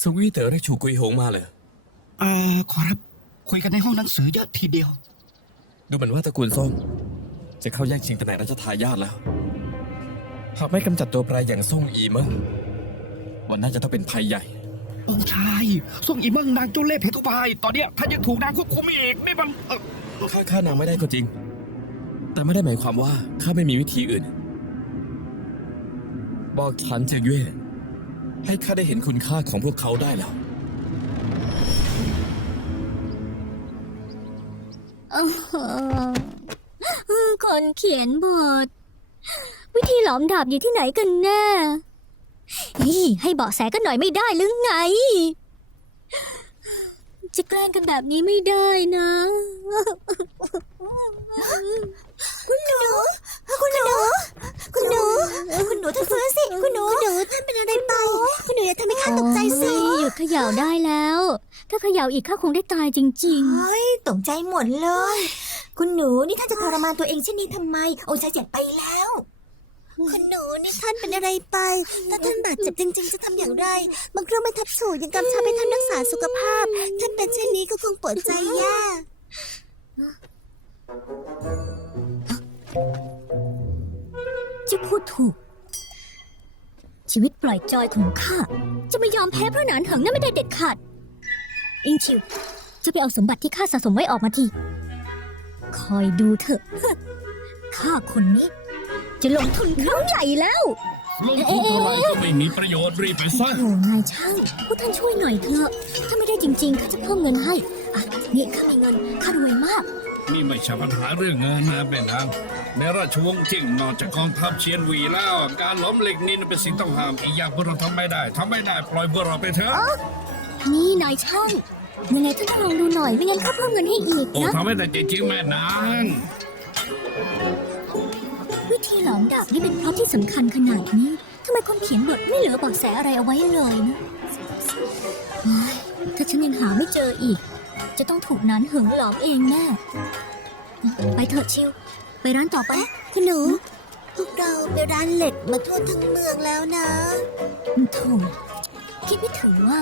สวีเต๋อได้ชูกุยหงมาเลยเอ่อขอรับคุยกันในห้องหนังสือเยอะทีเดียว ดูเหมือนว่าตระกูลซ่งจะเข้าแย่งชิงตำแหน่งราชทายาทแล้ว หากไม่กำจัดตัวแปรอย่างซ่งอีเมิงวันน่าจะต้องเป็นภัยใหญ่ องค์ชายส่งอีเมิงนางจุเล่เพทุพายตอนเนี้ยท่านยังถูกนางควบคุมอีกนี่มันเอ่อข้าฆ่านางไม่ได้ก็จริง แต่ไม่ได้หมายความว่าข้าไม่มีวิธีอื่น บอกฉันเจียงเย่ ให้ข้าได้เห็นคุณค่าของพวกเขาได้แล้วคนเขียนบท วิธีหลอมดาบอยู่ที่ไหนกันแน่นี่ให้เบาะแสกันหน่อยไม่ได้หรือไง จะแกล้งกันแบบนี้ไม่ได้นะ คุณหนู คุณหนู คุณหนู คุณหนูท่านฟื้นสิ คุณหนูคุณหนูท่านเป็นอะไรไป คุณหนูอย่าทำให้ข้าตกใจสิหยุดเขย่าได้แล้ว ถ้าเขย่าอีกข้าคงได้ตายจริงๆเฮ้ยตกใจหมดเลย คุณหนูนี่ท่านจะทรมานตัวเองเช่นนี้ทำไมองค์ชายเจ็บไปแล้ว คุณหนูนี่ท่านเป็นอะไรไป ถ้าท่านบาดเจ็บจริง ๆ จะทำอย่างไร บางเครื่องไม่ทับสูตรยังกำชับให้ท่านรักษาสุขภาพ ท่านเป็นเช่นนี้ก็คงปวดใจแย่ จะพูดถูก ชีวิตปล่อยจอยของข้า จะไม่ยอมแพ้เพราะหนานเหิงนั่นไม่ได้เด็ดขาด อิงชิว จะไปเอาสมบัติที่ข้าสะสมไว้ออกมาที คอยดูเถอะข้าคนนี้ จะลงทุนครั้งใหญ่แล้วลงทุนเท่าไหร่ก็ไม่มีประโยชน์รีบไปซะโอ้นายช่างพวกท่านช่วยหน่อยเถอะ ถ้าไม่ได้จริงๆข้าจะเพิ่มเงินให้ อะนี่ข้ามีเงินข้ารวยมาก นี่ไม่ใช่ปัญหาเรื่องเงินนะเป็นทางในราชวงศ์จิ้งนอกจากกองทัพเชียนหวีแล้ว การล้มเหล็กนี่เป็นสิ่งต้องห้ามอีกอย่างพวกเราทำไม่ได้ทำไม่ได้ปล่อยพวกเราไปเถอะนี่นายช่างยังไงท่านก็ลองดูหน่อยไม่งั้นข้าเพิ่มเงินให้อีกโอ้นะทำไม่ได้จริงๆแม่นางวิธีหลอมดาบนี่เป็นเพราะที่สำคัญขนาดนี้ทำไมคนเขียนบทไม่เหลือเบอกแสอะไรเอาไว้เลยนะเฮ้ยถ้าฉันยังหาไม่เจออีก จะต้องถูกนั้นเหิงหลอมเองแน่ ไปเถอะชิว ไปร้านต่อไป คุณหนู พวกเราไปร้านเหล็กมาทั่วทั้งเมืองแล้วนะโถคิดไม่ถึงว่า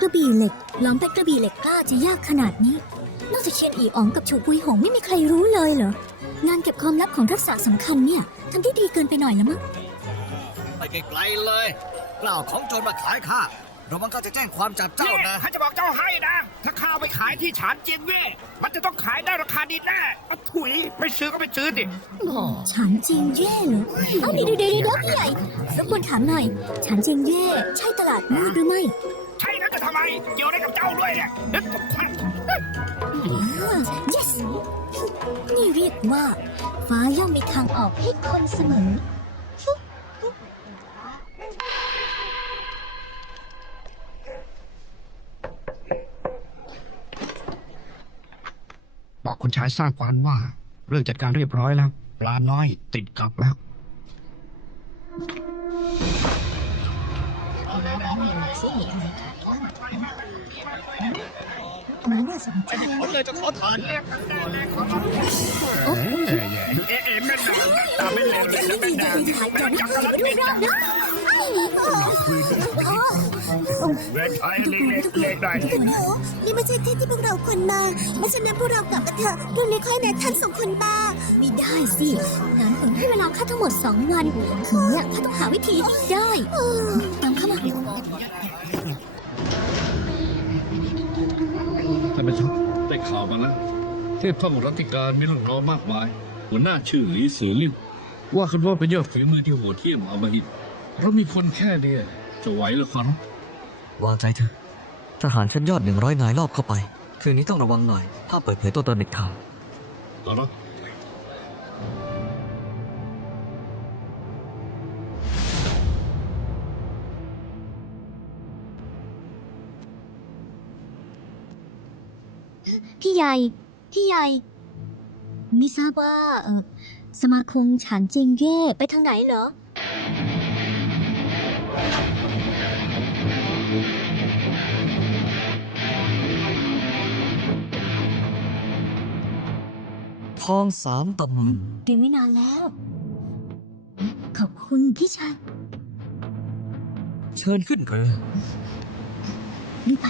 กระบี่เหล็กหล้อมเป็นกระบี่เหล็กกล้าจะยากขนาดนี้ นอกจากเชียนอีอ๋องกับฉูกุยหงไม่มีใครรู้เลยเหรอ งานเก็บความลับของทักษะสำคัญเนี่ยทำได้ดีเกินไปหน่อยแล้วมั้ง ไปไกลๆเลยกล่าวของโจรมาขายข้า เรามันก็จะแจ้งความจับเจ้านี่นะข้าจะบอกเจ้าให้นะ ถ้าข้าเอาไปขายที่ฉานเจียงเว่มันจะต้องขายได้ราคาดีแน่เอาถุยไม่ซื้อก็ไม่ซื้อดิฉันเจียงเย่เหรอเอ้าเดี๋ยวเดี๋ยวเดี๋ยวพี่ใหญ่รบกวนถามหน่อยฉันเจียงเย่ใช่ตลาดมืดหรือไม่ใช่แล้วจะทำไม เกี่ยวอะไรกับเจ้าด้วยเนี่ยนึกตกควันอ่า yes นี่เรียกว่า ฟ้าย่อมมีทางออกให้คนเสมอ คุณชายสร้างความว่า เรื่องจัดการเรียบร้อยแล้ว ปลาน้อยติดกลับแล้วเอ๊ะเอ๊ะแม่นางตาไม่เลวเลยนะแม่นางแม่นางกำลัง เป็นเว้ยไอ้เล็กเล็กได้ดูนี่ไม่ใช่ที่ที่พวกเราควรมาเพราะฉะนั้นพวกเรากลับกันเถอะพรุ่งนี้ค่อยนัดท่านส่งคนมาไม่ได้สิหนานเหิงให้เวลาข้าทั้งหมดสองวันถึงเนี่ยข้าต้องหาวิธีให้ได้ตามเข้ามาท่านผู้ชมได้ข่าวมาแล้วเทพท่องรัติการมีลูกน้องมากมาย หัวหน้าชื่อหลีสือลิ่วว่ากันว่าเป็นยอดฝีมือที่โหดเหี้ยมอมหิตเรามีคนแค่เดียวจะไหวหรือครับ วางใจเถอะทหารชั้นยอดหนึ่งร้อยนายรอบเข้าไป คืนนี้ต้องระวังหน่อย ถ้ามเปิดเผยตัวตนเด็ดขาดต่อนะพี่ใหญ่ พี่ใหญ่ ไม่ทราบว่าเออสมาคมฉานเจียงเย่ไปทางไหนเหรอ ทองสามตำลึงเรียนไม่นานแล้ว ขอบคุณพี่ชาย เชิญขึ้นเถอะ นี่ไป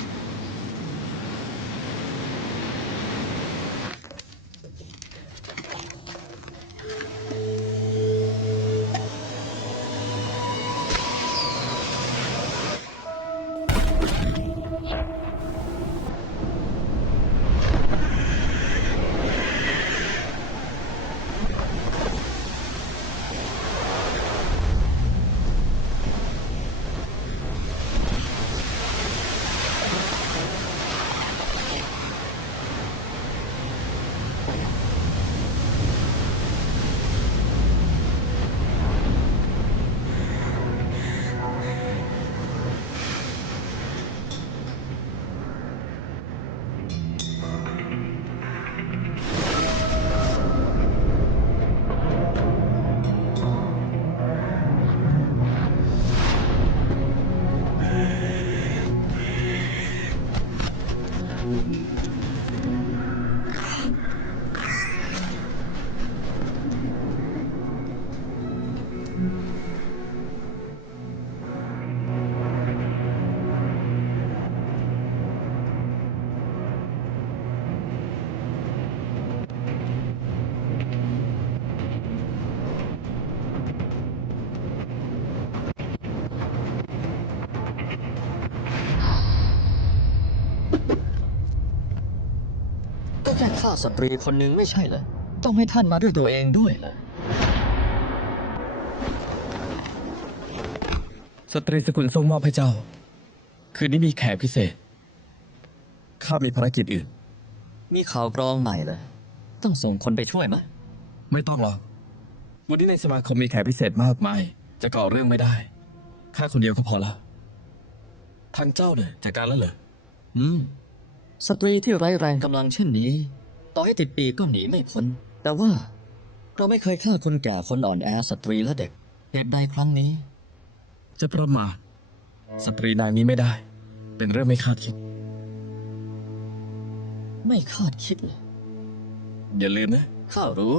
แค่ฆ่าสตรีคนหนึ่งไม่ใช่เหรอต้องให้ท่านมาด้วยตัวเองด้วยเหรอสตรีสกุลทรงมอบให้เจ้า คืนนี้มีแขกพิเศษ ข้ามีภารกิจอื่น มีข่าวกรองใหม่เหรอต้องส่งคนไปช่วยไหมไม่ต้องหรอก วันนี้ในสมาคมมีแขกพิเศษมากมาย จะก่อเรื่องไม่ได้ ข้าคนเดียวก็พอละทางเจ้าเนี่ยจัดการแล้วเหรออืม สตรีที่ไร้แรงกำลังเช่นนี้ ต่อให้ติดปีกก็หนีไม่พ้น แต่ว่าเราไม่เคยฆ่าคนแก่คนอ่อนแอสตรีและเด็กเหตุใดครั้งนี้ จะประมาทสตรีนางนี้ไม่ได้ เป็นเรื่องไม่คาดคิด ไม่คาดคิดเลยอย่าลืมนะข้ารู้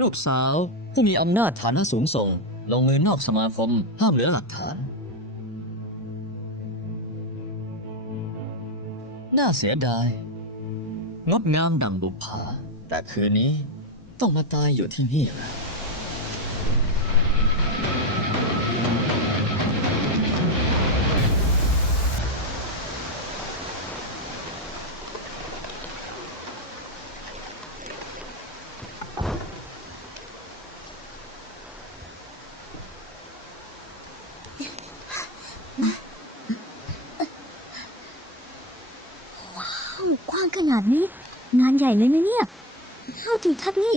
ลูกสาว ผู้มีอำนาจฐานะสูงส่ง ลงมือนอกสมาคม ห้ามเหลือหลักฐาน น่าเสียดาย งดงามดังบุพภาแต่คืนนี้ต้องมาตายอยู่ที่นี่แหละ ญ่เลยนะเนี่ย เข้าถึงทัดนี่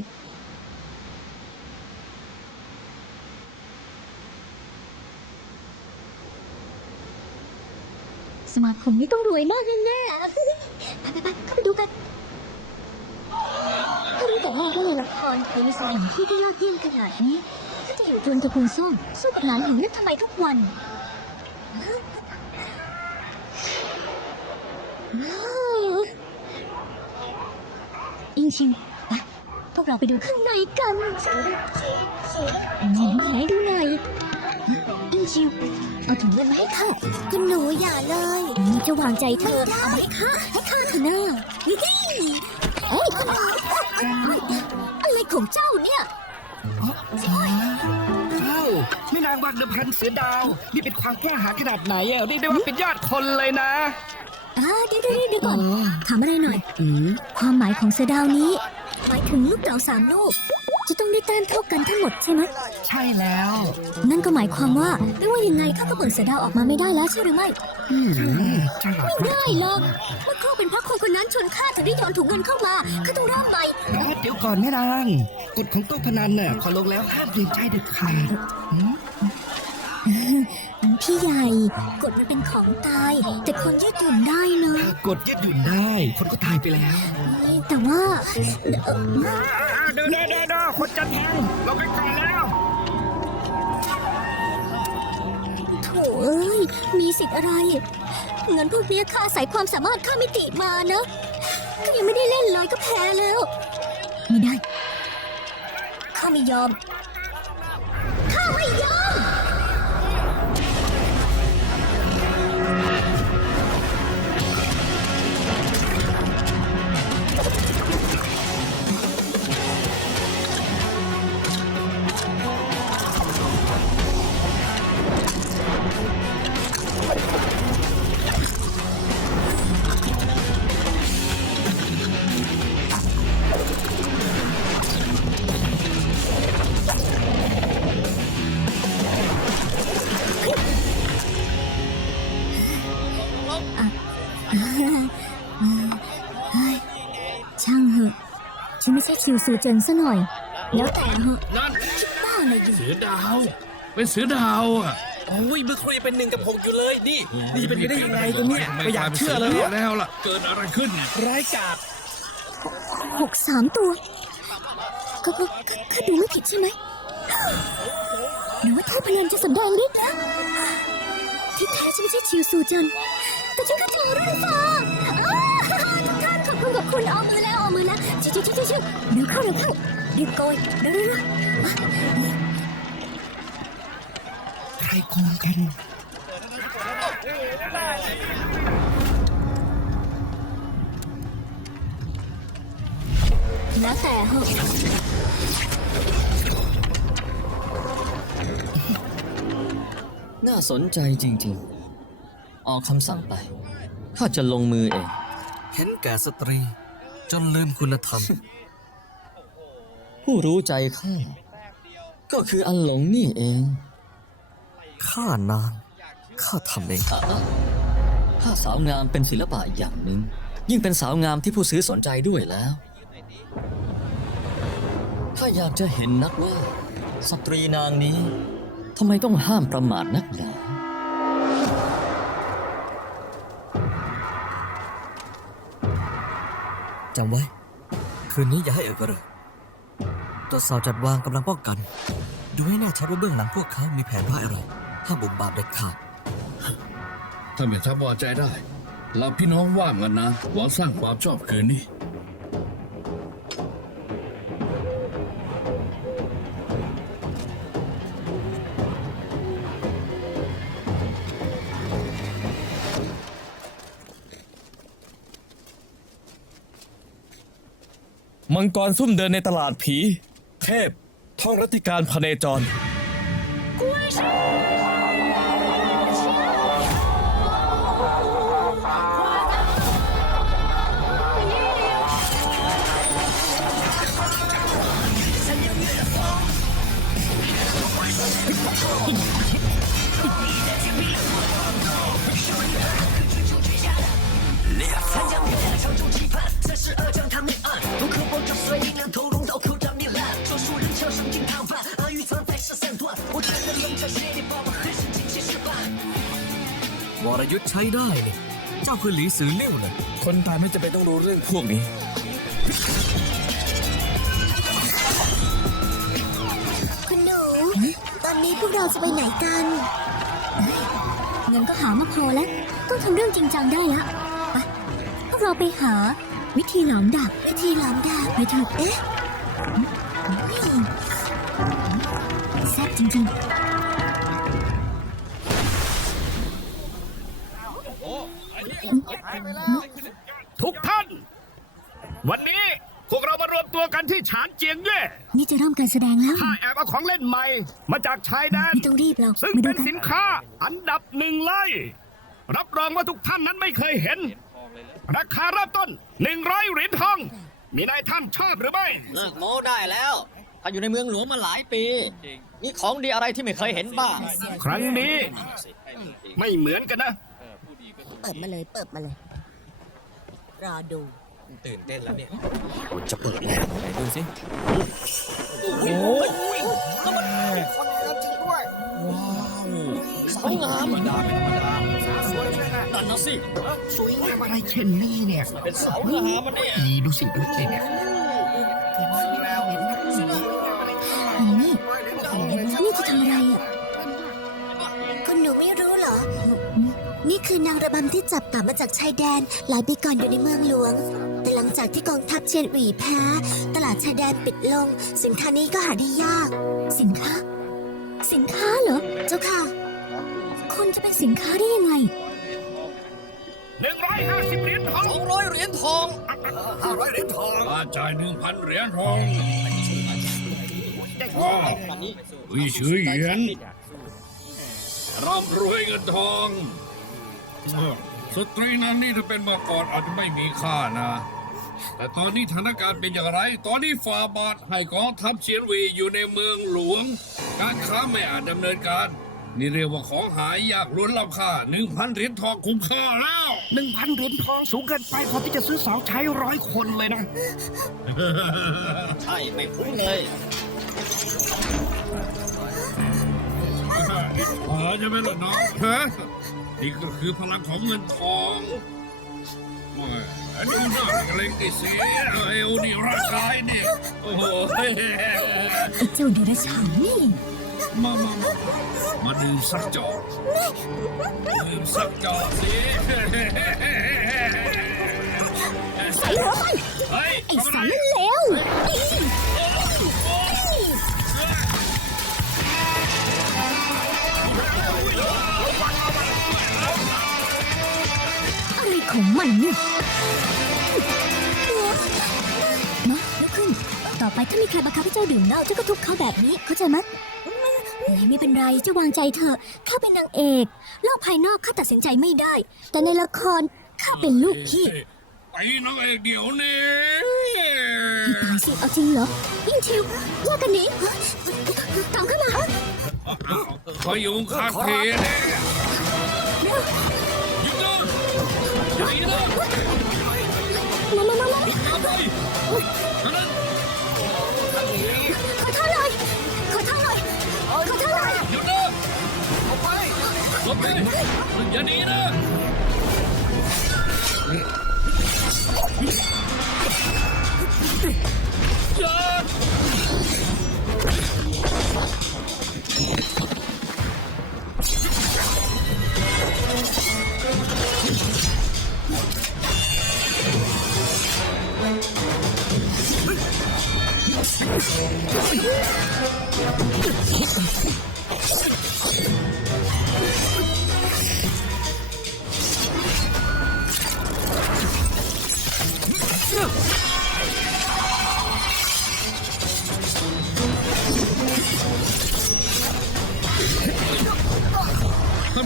สมาคมนี้ต้องรวยมากแน่ๆไปไปๆๆเข้าไปดูกันถ้ารู้แต่แรกว่าในละครเคยมีสถานที่ที่ยอดเยี่ยมขนาดนี้ถ้าจะอยู่จนตระกูลส้มสู้กับหลานของนั่นทำไมทุกวันอ งชิวไปพวกเราไปดูข้างในกันไหนไหนดูหน่อยอิงชิวเอาถุงเงินมาให้ข้าคุณหนูอย่าเลยจะวางใจเธอเอาให้ข้าให้ข้าเถอะนะเอ้ยอะไรของเจ้าเนี่ยเอ้าไม่นางวางเดิมพันเสือดาว นี่เป็นความกล้าหาญขนาดไหนอะเรียกได้ว่าเป็นยอดคนเลยนะ อ่าเดี๋ยวเดี๋ยวเดี๋ยวก่อน ถามอะไรหน่อยความหมายของเสือดาวนี้ หมายถึงลูกเต๋าสามลูก จะต้องได้แต้มเท่ากันทั้งหมดใช่ไหมใช่แล้ว นั่นก็หมายความว่าไม่ว่ายังไงข้าก็เปิดเสือดาวออกมาไม่ได้แล้วใช่หรือไม่อืมฉลาดมากได้หรอกเมื่อครู่เป็นเพราะคนคนนั้นชนข้าถึงได้โยนถุงเงินเข้ามาข้าต้องเริ่มใหม่เอ้ยเดี๋ยวก่อนแม่นางกฎของโต๊ะพนันน่ะขอลงแล้วห้ามเปลี่ยนใจเด็ดขาด พี่ใหญ่กฎมันเป็นของตาย แต่คนยืดหยุ่นได้นะกดยืดหยุ่นได้ คนก็ตายไปแล้วแต่ว่าเอ่อเดินเดินเดินคนจะแทงเราไปก่อนแล้วโถเอ้ยมีสิทธิ์อะไรเงินพวกเนี้ยข้าอาศัยความสามารถข้าไม่ติมานะข้ายังไม่ได้เล่นเลยก็แพ้แล้ว ไม่ได้ข้าไม่ยอม ชิวซูเจินซะหน่อย แล้วแต่เหอะนั่นบ้าอะไรอยู่เสือดาว เป็นเสือดาวอะโอ้ยเมื่อครูยังเป็นหนึ่งกับหกอยู่เลยนี่นี่เป็นไปได้ยังไงกันเนี่ยไม่อยากเชื่อเลยสือะแล้วล่ะเกิดอะไรขึ้นเนี่ยร้ายกาจหกสามตัวก็ก็ก็ก็ดูไม่ผิดใช่ไหมหรือว่าเทพพลันจะสำแดงฤทธิ์แล้วที่แท้ฉันไม่ใช่ชิวซูเจินแต่ฉันก็เจอรุ่นฟ้าอ้าวทุก ท่านขอบคุณอบคุณเอามือแล้วเอามือแล้วชิวชิวชิวชิวชิวเร็วเข้าเร็วเข้ารีบโกยเร็วเร็วเร็วอะใครโกงกันแล้วแต่เหอะน่าสนใจจริงๆ ออกคำสั่งไป ข้าจะลงมือเอง ห็นแก่สตรี จนลืมคุณธรรม ผู้รู้ใจข้าก็คืออันหลงนี่เอง ข้านางข้าทำเองอะถ้าสาวงามเป็นศิลปะอย่างหนึ่ง ยิ่งเป็นสาวงามที่ผู้ซื้อสนใจด้วยแล้วถ้าอยากจะเห็นนักว่า สตรีนางนี้ทำไมต้องห้ามประมาทนักหนา จำไว้ คืนนี้อย่าให้เอ่ยกระเริกเจ้าสาวจัดวางกำลังป้องกัน ดูให้แน่ชัดว่าเบื้องหลังพวกเขามีแผนร้าอะไรถ้ามบุ่มบามเด็ดขาดถ้าไม่ทับพอใจได้ เราพี่น้องว่างกันนะหวังสร้างความชอบคืนนี้ มังกรซุ่มเดินในตลาดผี เทพท่องรัติการพเนจรว จ้าคือหลีสือเลิ่วเลยคนตายไม่จะเป็นต้องรู้เรื่องพวกนี้ คุณหนู ตอนนี้พวกเราจะไปไหนกันเงินก็หามาพอแล้ว ต้องทำเรื่องจริงจังได้ละไปพวกเราไปหา วิธีหลอมดาบวิธีหลอมดาบไปเถอะเอ๊ะ ทุกท่าน วันนี้พวกเรามารวมตัวกันที่ฉานเจียงเย่ๆนี่จะเริ่มการแสดงแล้ว ข้าแอบเอาของเล่นใหม่ มาจากชายแดน ไม่ต้องรีบเราซึ่งมาดูเป็นกันสินค้าอันดับหนึ่งเลย รับรองว่าทุกท่านนั้นไม่เคยเห็น ราคาเริ่มต้นหนึ่งร้อยเหรียญทอง มีนายท่านชอบหรือไม่ เลิกโม้ได้แล้วข้าอยู่ในเมืองหลวงมาหลายปี มีของดีอะไรที่ไม่เคยเห็นบ้าง ครั้งนี้ ไม่เหมือนกันนะ เปิดมาเลย เปิดมาเลย รอดู ตื่นเต้นแล้วเนี่ยจะเปิดแล้วไหนดูสิสาวงามนั่นนะสิอะไรเช่นนี้เนี่ยเป็นสาวงามมันเนี่ยดีดูสิดูสิเนี่ย ระบำที่จับกลับมาจากชายแดนหลายปีก่อนอยู่ในเมืองหลวง แต่หลังจากที่กองทัพเจียนหวีแพ้ ตลาดชายแดนปิดลง สินค้านี้ก็หาได้ยาก สินค้า สินค้าเหรอ เจ้าค่ะ คนจะเป็นสินค้าได้ยังไงหนึ่งร้อยห้าสิบเหรียญทองสองร้อยเหรียญทองห้าร้อยเหรียญทองอาจ่ายหนึ่งพันเหรียญทองวิชื่อเหรียญร่ำรวยเงินทอง สตรีนั้นนี่ถ้าเป็นมาก่อนอาจจะไม่มีค่านะ แต่ตอนนี้สถานการณ์เป็นอย่างไร ตอนนี้ฝ่าบาทให้กองทัพเชียนวีอยู่ในเมืองหลวง การค้าไม่อาจดำเนินการ นี่เรียกว่าของหายยากล้วนล้ำค่าหนึ่งพันเหรียญทองคุ้มค่าแล้วหนึ่งพันเหรียญทองสูงเกินไปพอที่จะซื้อสาวใช้ร้อยคนเลยนะ ใช่ไม่พูดเลยเออใช่ไหมล่ะน้องฮะ นี่ก็คือพลังของเงินทองแหม่ดูหน้าเกรงติเสียเอวนี่ร่างกายนี่โอ้โหเจ้าเดรัจฉานนี่ มามามามาดื่มสักจอกดื่มสักจอกสิใส่หัวมันเฮ้ยไอ้สารเลว ของมันเนี่ยมาลุกขึ้น ต่อไปถ้ามีใครบังคับให้เจ้าดื่มเหล้าเจ้าก็ทุบเขาแบบนี้ เข้าใจไหมเอ้ยไม่เป็นไรเจ้าวางใจเถอะข้าเป็นนางเอก โลกภายนอกข้าตัดสินใจไม่ได้ แต่ในละครข้าเป็นลูกพี่ไปน้องเอกเดี๋ยวนี้ตายสิเอาจริงเหรอยิ่งชิวแยกกันหนีตามเข้ามาคอยอยู่ข้างเทเนี่ยหยุด มามามามานั่นนั่นขอโทษหน่อยขอโทษหน่อยขอโทษหน่อยหยุดนะออกไปหลบไปอย่าหนีนะ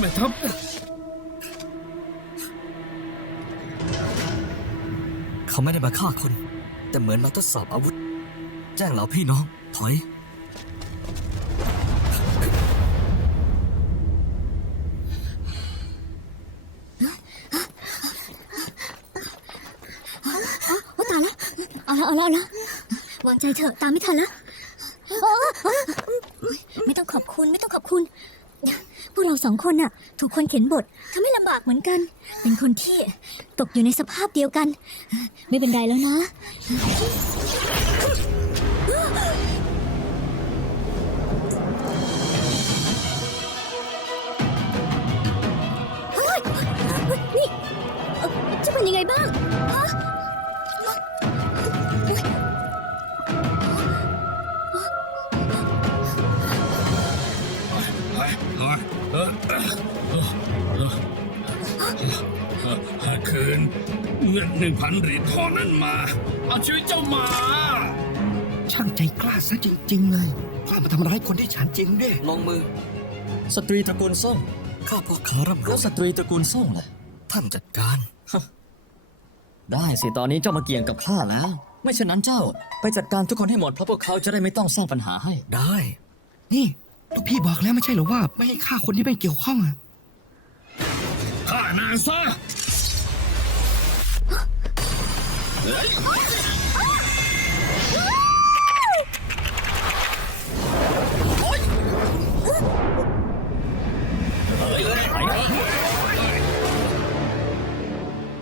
แม่ทัพเขาไม่ได้มาฆ่าคน แต่เหมือนมาทดสอบอาวุธ แจ้งเหล่าพี่น้อง ถอยโอ้ตายแล้วเอาละเอาละเอาละวางใจเถอะตามไม่ทันแล้ว ไม่ต้องขอบคุณไม่ต้องขอบคุณ พวกเราสองคนน่ะ ถูกคนเขียนบททำให้ลำบากเหมือนกัน เป็นคนที่ตกอยู่ในสภาพเดียวกัน ไม่เป็นไรแล้วนะ นี่เอ่อจะเป็นยังไงบ้าง เงินหนึ่งพันเหรียญทองนั่นมา เอาชีวิตเจ้ามา ช่างใจกล้าซะจริงๆเลยกล้ามาทำร้ายคนที่ฉันจริงด้วยลงมือ สตรีตระกูลส้มข้าพวกเขาร่ำรแล้ววยสตรีตระกูลส้มล่ะ ท่านจัดการ ได้สิตอนนี้เจ้ามาเกี่ยงกับข้าแล้ว ไม่เช่นนั้นเจ้า ไปจัดการทุกคนให้หมดเพราะพวกเขาจะได้ไม่ต้องสร้างปัญหาให้ ได้ นี่ลูกพี่บอกแล้วไม่ใช่เหรอว่า ไม่ให้ฆ่าคนที่ไม่เกี่ยวข้องอะข้านางซะ Ai!